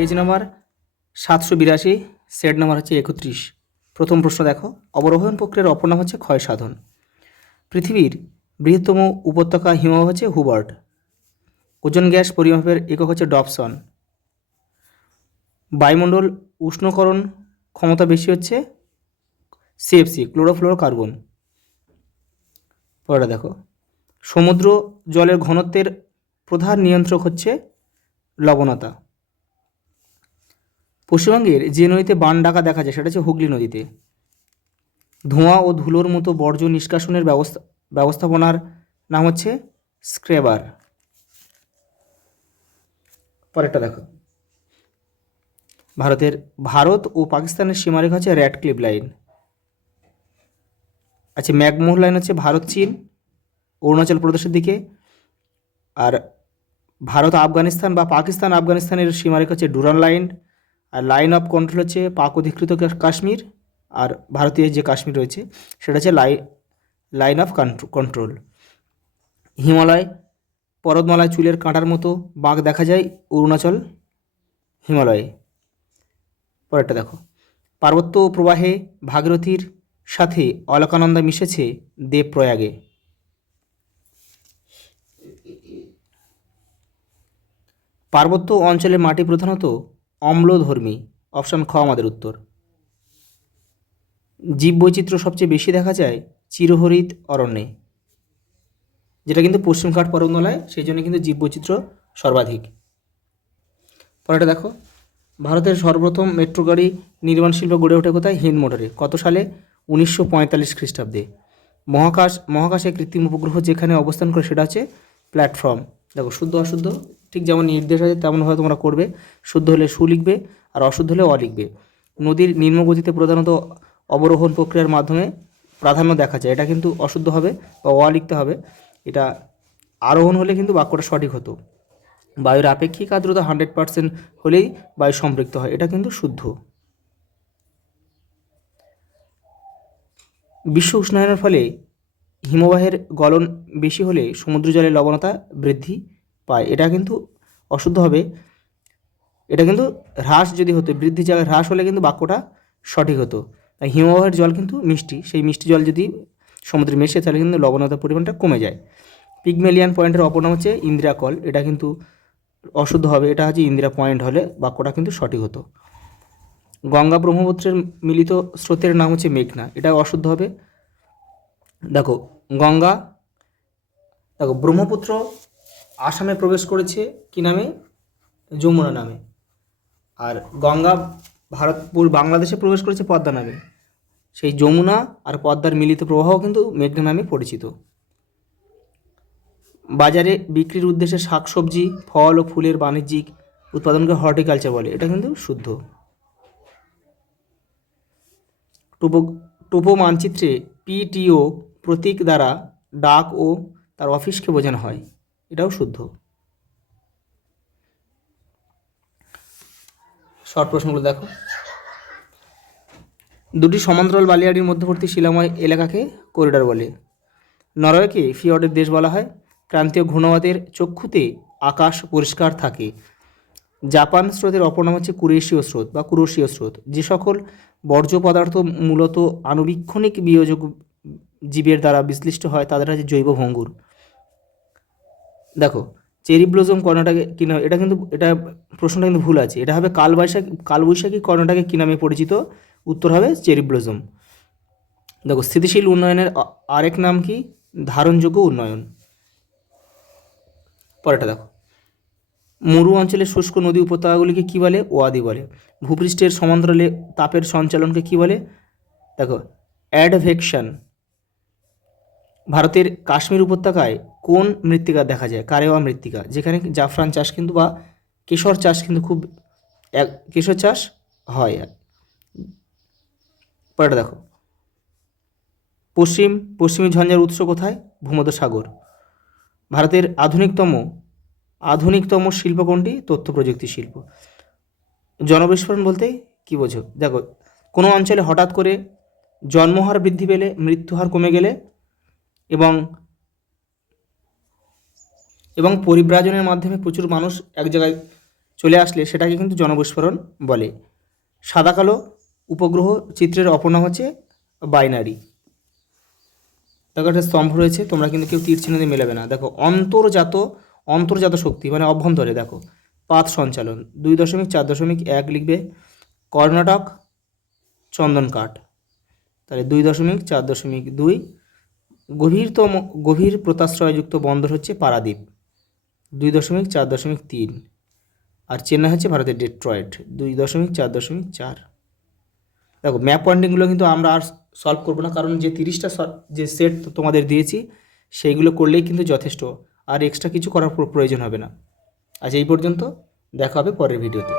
Page number 782, set number হচ্ছে 31। প্রথম প্রশ্ন দেখো, অবরোহণ প্রক্রিয়ার অপর নাম হচ্ছে ক্ষয় সাধন। পৃথিবীর বৃহত্তম উপত্যকা হিমবাহ হচ্ছে হুবার্ট। ওজোন গ্যাস পরিমাপের একক হচ্ছে ডবসন। বায়ুমণ্ডল উষ্ণকরণ ক্ষমতা বেশি হচ্ছে সিএফসি, ক্লোরোফ্লোরোকার্বন। পরেটা দেখো, সমুদ্র জলের ঘনত্বের প্রধান নিয়ন্ত্রক হচ্ছে লবণতা। পশ্চিমবঙ্গের যে নদীতে বান ডাকা দেখা যায় সেটা হচ্ছে হুগলি নদীতে। ধোঁয়া ও ধুলোর মতো বর্জ্য নিষ্কাশনের ব্যবস্থাপনার নাম হচ্ছে স্ক্রেবার। পরেরটা দেখো, ভারত ও পাকিস্তানের সীমারেখা হচ্ছে র্যাডক্লিফ লাইন। আচ্ছা, ম্যাকমোহন লাইন হচ্ছে ভারত চীন অরুণাচল প্রদেশের দিকে, আর ভারত আফগানিস্তান বা পাকিস্তান আফগানিস্তানের সীমারেখা হচ্ছে ডুরান লাইন, আর লাইন অফ কন্ট্রোল হচ্ছে পাক অধিকৃত কাশ্মীর, আর ভারতীয় যে কাশ্মীর রয়েছে সেটা হচ্ছে লাইন অফ কন্ট্রোল। হিমালয় পর্বতমালায় চুলের কাঁটার মতো বাঁক দেখা যায় অরুণাচল হিমালয়ে। পরেরটা দেখো, পার্বত্য প্রবাহে ভাগীরথীর সাথে অলকানন্দা মিশেছে দেবপ্রয়াগে। পার্বত্য অঞ্চলের মাটি প্রধানত অম্লধর্মী, অপশান খ আমাদের উত্তর। জীববৈচিত্র্য সবচেয়ে বেশি দেখা যায় চিরহরিত অরণ্যে, যেটা কিন্তু পশ্চিমঘাট পর্বতমালায়, সেই জন্য কিন্তু জীববৈচিত্র্য সর্বাধিক। পরেরটা দেখো, ভারতের সর্বপ্রথম মেট্রো গাড়ি নির্মাণ শিল্প গড়ে ওঠে কোথায়? হিন্দ মোটরে। কত সালে? 1945 খ্রিস্টাব্দে। মহাকাশে কৃত্রিম উপগ্রহ যেখানে অবস্থান করে সেটা হচ্ছে প্ল্যাটফর্ম। দেখো, শুদ্ধ অশুদ্ধ ঠিক যেমন নির্দেশ আছে তেমনভাবে তোমরা করবে। শুদ্ধ হলে সু লিখবে, আর অশুদ্ধ হলে অ লিখবে। নদীর নিম্নগতিতে প্রধানত অবরোহণ প্রক্রিয়ার মাধ্যমে প্রাধান্য দেখা যায়, এটা কিন্তু অশুদ্ধ হবে বা অ লিখতে হবে। এটা আরোহণ হলে কিন্তু বাক্যটা সঠিক হতো। বায়ুর আপেক্ষিক আর্দ্রতা 100% হলেই বায়ু সম্পৃক্ত হয়, এটা কিন্তু শুদ্ধ। বিশ্ব উষ্ণায়নের ফলে হিমবাহের গলন বেশি হলে সমুদ্র জলের লবণতা বৃদ্ধি পায়, এটা কিন্তু অশুদ্ধ হবে। এটা কিন্তু হ্রাস যদি হতো, বৃদ্ধি জায়গায় হ্রাস হলে কিন্তু বাক্যটা সঠিক হতো। তাই হিমবাহের জল কিন্তু মিষ্টি, সেই মিষ্টি জল যদি সমুদ্রে মেশে তাহলে কিন্তু লবণতার পরিমাণটা কমে যায়। পিগমেলিয়ান পয়েন্টের অপর নাম হচ্ছে ইন্দিরা কল, এটা কিন্তু অশুদ্ধ হবে। এটা হচ্ছে ইন্দিরা পয়েন্ট হলে বাক্যটা কিন্তু সঠিক হতো। গঙ্গা ব্রহ্মপুত্রের মিলিত স্রোতের নাম হচ্ছে মেঘনা, এটা অশুদ্ধ হবে। দেখো ব্রহ্মপুত্র আসামে প্রবেশ করেছে কি নামে? যমুনা নামে। আর গঙ্গা বাংলাদেশে প্রবেশ করেছে পদ্মা নামে। সেই যমুনা আর পদ্মার মিলিত প্রবাহ কিন্তু মেঘনা নামে পরিচিত। বাজারে বিক্রির উদ্দেশ্যে শাকসবজি, ফল ও ফুলের বাণিজ্যিক উৎপাদনকে হর্টিকালচার বলে, এটা কিন্তু শুদ্ধ। টোপো মানচিত্রে পিটিও প্রতীক দ্বারা ডাক ও তার অফিসকে বোঝানো হয়, এটাও শুদ্ধ। শর্ট প্রশ্নগুলো দেখো, দুটি সমান্তরাল বালিয়াড়ির মধ্যবর্তী শিলাময় এলাকাকে করিডর বলে। নরওয়েকে ফিয়র্ডের দেশ বলা হয়। ক্রান্তীয় ঘূর্ণবাতের চক্ষুতে আকাশ পরিষ্কার থাকে। জাপান স্রোতের অপর নাম হচ্ছে কুরেশীয় স্রোত বা কুরোশীয় স্রোত। যে সকল বর্জ্য পদার্থ মূলত আণুবীক্ষণিক বিয়োজক জীবের দ্বারা বিশ্লিষ্ট হয় তাদের হচ্ছে জৈব ভঙ্গুর। দেখো, চেরি ব্লসম কর্ণাটকে কী নামে? এটা প্রশ্নটা কিন্তু ভুল আছে, এটা হবে কালবৈশাখী কর্ণাটকে কী নামে পরিচিত? উত্তর হবে চেরি ব্লসম। দেখো, স্থিতিশীল উন্নয়নের আরেক নাম কি? ধারণযোগ্য উন্নয়ন। পরেরটা দেখো, মরু অঞ্চলের শুষ্ক নদী উপত্যকাগুলিকে কী বলে? ওয়াদি বলে। ভূপৃষ্ঠের সমান্তরালে তাপের সঞ্চালনকে কী বলে? দেখো, অ্যাডভেকশন। ভারতের কাশ্মীর উপত্যকায় কোন মৃত্তিকা দেখা যায়? কারেওয়া মৃত্তিকা, যেখানে জাফরান চাষ কিন্তু বা কেশর চাষ কিন্তু কেশর চাষ হয়। পরেরটা দেখো, পশ্চিমী ঝঞ্ঝার উৎস কোথায়? ভূমধ্যসাগর। ভারতের আধুনিকতম শিল্প কোনটি? তথ্য প্রযুক্তি শিল্প। জনবিস্ফোরণ বলতে কী বোঝো? দেখো, কোনো অঞ্চলে হঠাৎ করে জন্মহার বৃদ্ধি পেলে, মৃত্যুহার কমে গেলে এবং পরিব্রাজনের মাধ্যমে প্রচুর মানুষ এক জায়গায় চলে আসলে সেটাকে কিন্তু জনবিস্ফোরণ বলে। সাদা কালো উপগ্রহ চিত্রের অপর নাম হচ্ছে বাইনারি। দেখো একটা স্তম্ভ রয়েছে, তোমরা কিন্তু কেউ তীর চিহ্ন দিয়ে মেলাবে না। দেখো অন্তর্জাত শক্তি মানে অভ্যন্তরে, দেখো পাত সঞ্চালন 2.4.1 লিখবে। কর্ণাটক চন্দন কাঠ, তাহলে 2.4.2। গভীর প্রতাশ্রয়যুক্ত বন্দর হচ্ছে পারাদ্বীপ 2.4.3। আর চেন্নাই হচ্ছে ভারতের ডেট্রয়েট 2.4.4। দেখো ম্যাপ পয়েন্টিংগুলো কিন্তু আমরা আর সলভ করবো না, কারণ যে 30টা যে সেট তোমাদের দিয়েছি সেইগুলো করলেই কিন্তু যথেষ্ট, আর এক্সট্রা কিছু করার প্রয়োজন হবে না। আজ এই পর্যন্ত, দেখা হবে পরের ভিডিওতে।